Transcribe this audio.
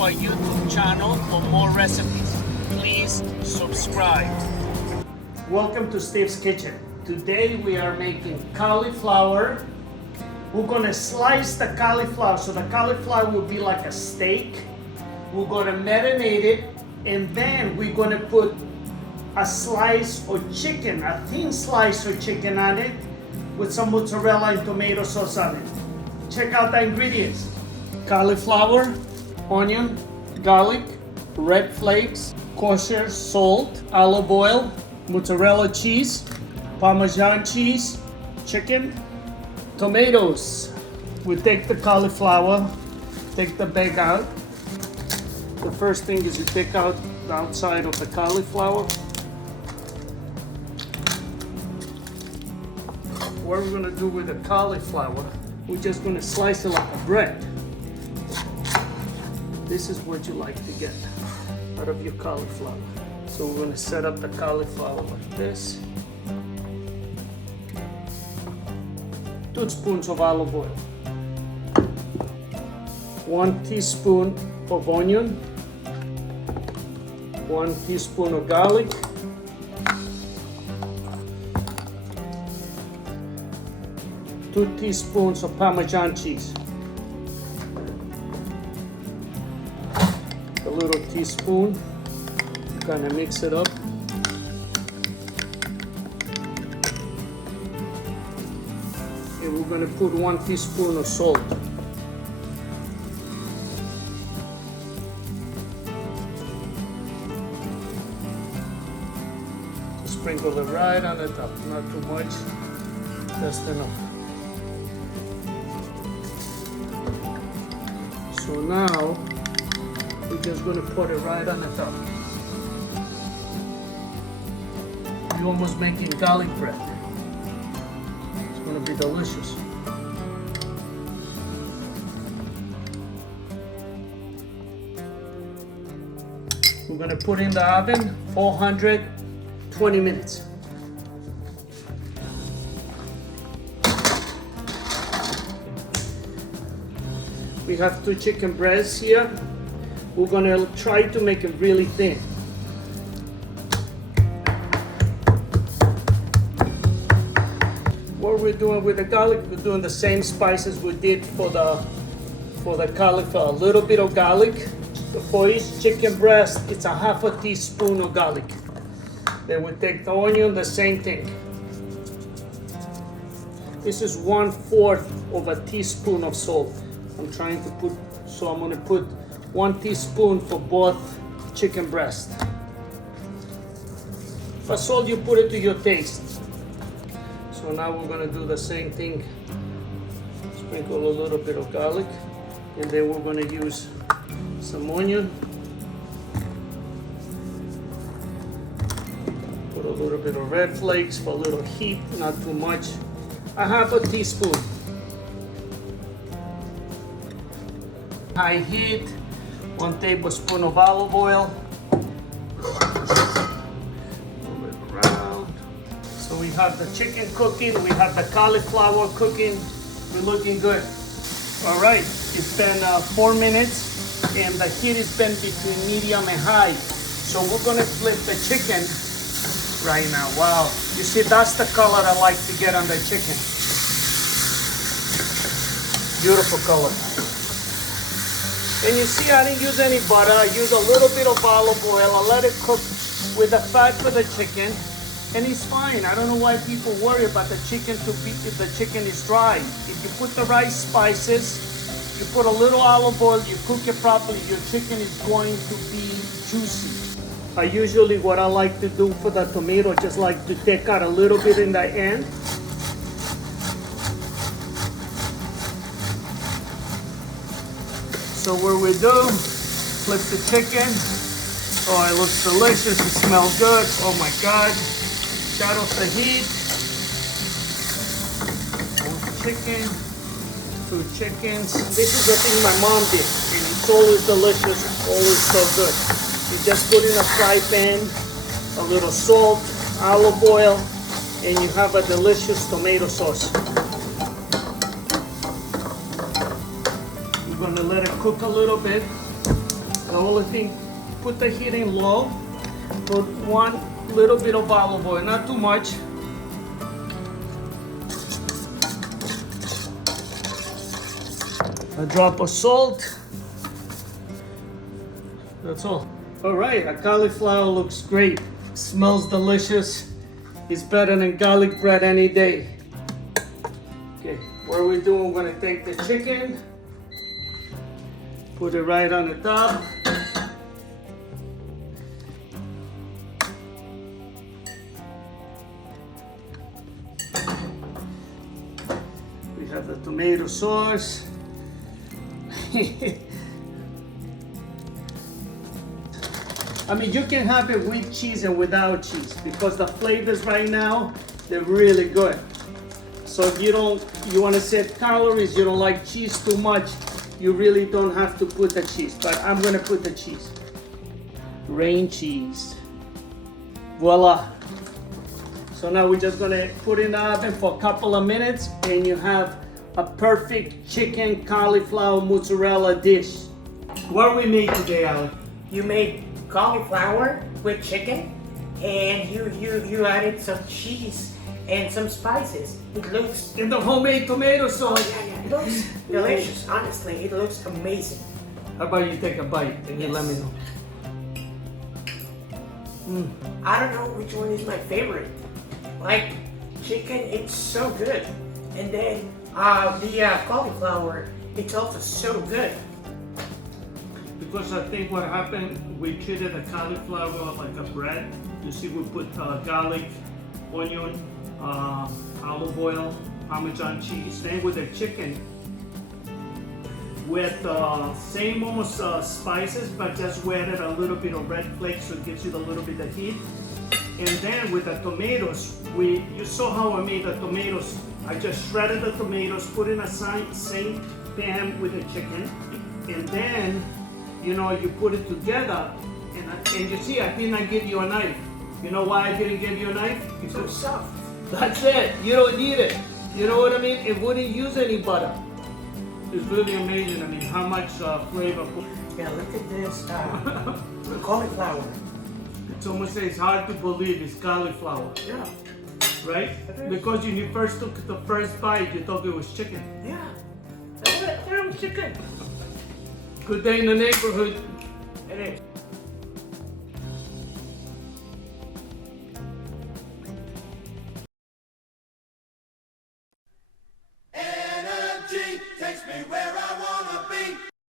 our YouTube channel for more recipes. Please subscribe. Welcome to Steve's Kitchen. Today we are making cauliflower. We're gonna slice the cauliflower so the cauliflower will be like a steak. We're gonna marinate it, and then we're gonna put a slice of chicken, a thin slice of chicken on it with some mozzarella and tomato sauce on it. Check out the ingredients. Cauliflower, onion, garlic, red flakes, kosher salt, olive oil, mozzarella cheese, Parmesan cheese, chicken, tomatoes. We take the cauliflower, take the bag out. The first thing is you take out the outside of the cauliflower. What we're gonna do with the cauliflower, we're just gonna slice it like a bread. This is what you like to get out of your cauliflower. So we're gonna set up the cauliflower like this. 2 spoons of olive oil. 1 teaspoon of onion. 1 teaspoon of garlic. 2 teaspoons of Parmesan cheese. A little teaspoon. Kind of mix it up. And we're going to put 1 teaspoon of salt. Sprinkle it right on the top, not too much, just enough. So now we're just going to put it right on the top. You're almost making garlic bread. It's going to be delicious. We're going to put in the oven 420 minutes. We have 2 chicken breasts here. We're going to try to make it really thin. What we're doing with the garlic, we're doing the same spices we did for the cauliflower. A little bit of garlic. For each chicken breast, it's a half a teaspoon of garlic. Then we take the onion, the same thing. This is 1/4 of a teaspoon of salt. I'm trying to put, so I'm going to put 1 teaspoon for both chicken breast. For salt, you put it to your taste. So now we're going to do the same thing. Sprinkle a little bit of garlic, and then we're going to use some onion. Put a little bit of red flakes for a little heat, not too much. A half a teaspoon. High heat, 1 tablespoon of olive oil. Move it around. So we have the chicken cooking, we have the cauliflower cooking. We're looking good. All right, it's been 4 minutes, and the heat has been between medium and high. So we're gonna flip the chicken right now. Wow, you see, that's the color I like to get on the chicken. Beautiful color. And you see, I didn't use any butter. I used a little bit of olive oil. I let it cook with the fat for the chicken, and it's fine. I don't know why people worry about the chicken if the chicken is dry. If you put the right spices, you put a little olive oil, you cook it properly, your chicken is going to be juicy. I usually, what I like to do for the tomato, just like to take out a little bit in the end. So what we do, flip the chicken. Oh, it looks delicious, it smells good. Oh my God. Shut off the heat. Chicken, 2 chickens. This is the thing my mom did, and it's always delicious, always so good. You just put in a fry pan, a little salt, olive oil, and you have a delicious tomato sauce. We're going to let it cook a little bit. The only thing, put the heat in low. Put one little bit of olive oil, not too much. A drop of salt. That's all. All right, our cauliflower looks great. Smells delicious. It's better than garlic bread any day. Okay, what are we doing? We're gonna take the chicken, put it right on the top. We have the tomato sauce. I mean, you can have it with cheese and without cheese because the flavors right now, they're really good. So if you want to save calories, you don't like cheese too much, you really don't have to put the cheese, but I'm gonna put the cheese. Rain cheese. Voila. So now we're just gonna put it in the oven for a couple of minutes and you have a perfect chicken cauliflower mozzarella dish. What we made today, Ali? You made cauliflower with chicken, and you added some cheese and some spices. It looks In the homemade tomato sauce. it looks delicious. Honestly, it looks amazing. How about you take a bite and you let me know? I don't know which one is my favorite. Like chicken, it's so good, and then the cauliflower, it's also so good. Because I think what happened, we treated the cauliflower like a bread. You see, we put garlic, onion, olive oil, Parmesan cheese. Then with the chicken, with same almost spices, but just we added a little bit of red flakes, so it gives you a little bit of heat. And then with the tomatoes, you saw how I made the tomatoes. I just shredded the tomatoes, put in a same pan with the chicken, and then you put it together, and you see, I did not give you a knife. You know why I didn't give you a knife? It's so soft. That's it. You don't need it. You know what I mean? It wouldn't use any butter. It's really amazing. I mean, how much flavor. Yeah, look at this cauliflower. It's almost it's hard to believe it's cauliflower. Yeah. Right? Because when you first took the first bite, you thought it was chicken. Yeah. I thought it was chicken. Good day in the neighborhood. It is.